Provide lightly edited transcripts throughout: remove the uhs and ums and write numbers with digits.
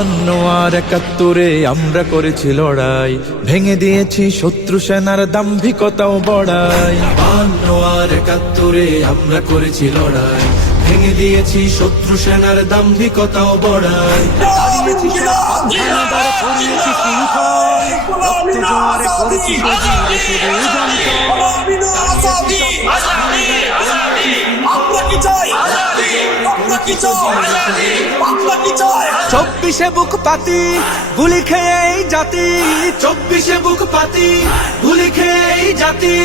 52 আর 71-এ আমরা করেছি লড়াই, ভেঙে দিয়েছি শত্রু সেনার দাম্ভিকতাও বড়াই। 52 আর 71-এ আমরা করেছি লড়াই, ভেঙে দিয়েছি শত্রু সেনার দাম্ভিকতাও বড়াই। দাঁড়িয়েছি সব বাধার, পড়িয়েছি শৃঙ্খল, রক্ত জোয়ারে করেছি সজীব শুধু যন্ত্র। চব্বিশে বুক পাতি গুলি খেয়ে জাতি, 24-এ বুক পাতি গুলি খেয়ে জাতি,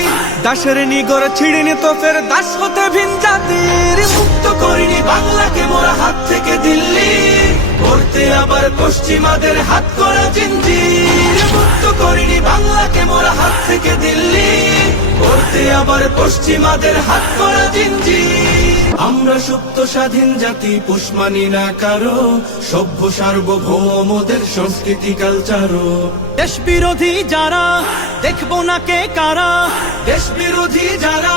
দাসের নিগর ছিড়িনি তো ফের দাস হতে ভিন জাতির। মুক্ত করিনি বাংলাকে মোরা হাত থেকে দিল্লি, করতে আবার পশ্চিমাদের হাত করা জিঞ্জির। মুক্ত করিনি বাংলাকে মোরা হাত থেকে দিল্লি, করতে আবার পশ্চিমাদের হাত করা জিঞ্জির। আমরা সুপ্ত স্বাধীন জাতি, পোষ মানি না কারো, সভ্য সার্বভৌমদের সংস্কৃতি কালচারও। দেশ বিরোধী যারা দেখবো না কে কারা, দেশ বিরোধী যারা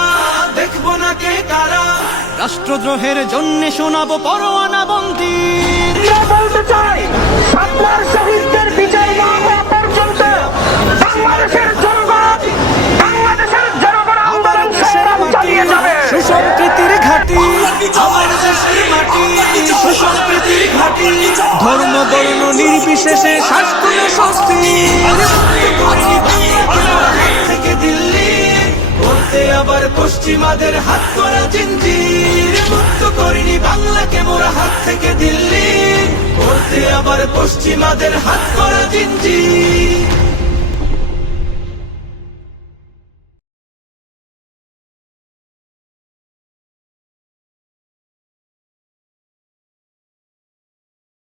দেখবো না কে কারা, রাষ্ট্রদ্রোহের জন্য শোনাবো পরোয়ানা বন্দির। বলতে চাই বাংলার শহীদদের বিজয় না হওয়া পর্যন্ত বাংলাদেশের জনগণ, বাংলাদেশের জনগণ আন্দোলন সংগ্রাম চালিয়ে যাবে। সুসম্প্রীতির ঘাটি আমার দেশের মাটি, সুসম্প্রীতির ঘাটি, ধর্ম বর্ণ নির্বিশেষে শাসনে স্বস্তি। থেকে দিল্লি, করতে আবার পশ্চিমাদের হাত করা জিঞ্জির। মুক্ত করিনি বাংলাকে মোরা হাত থেকে দিল্লি, করতে আবার পশ্চিমাদের হাত করা জিঞ্জির।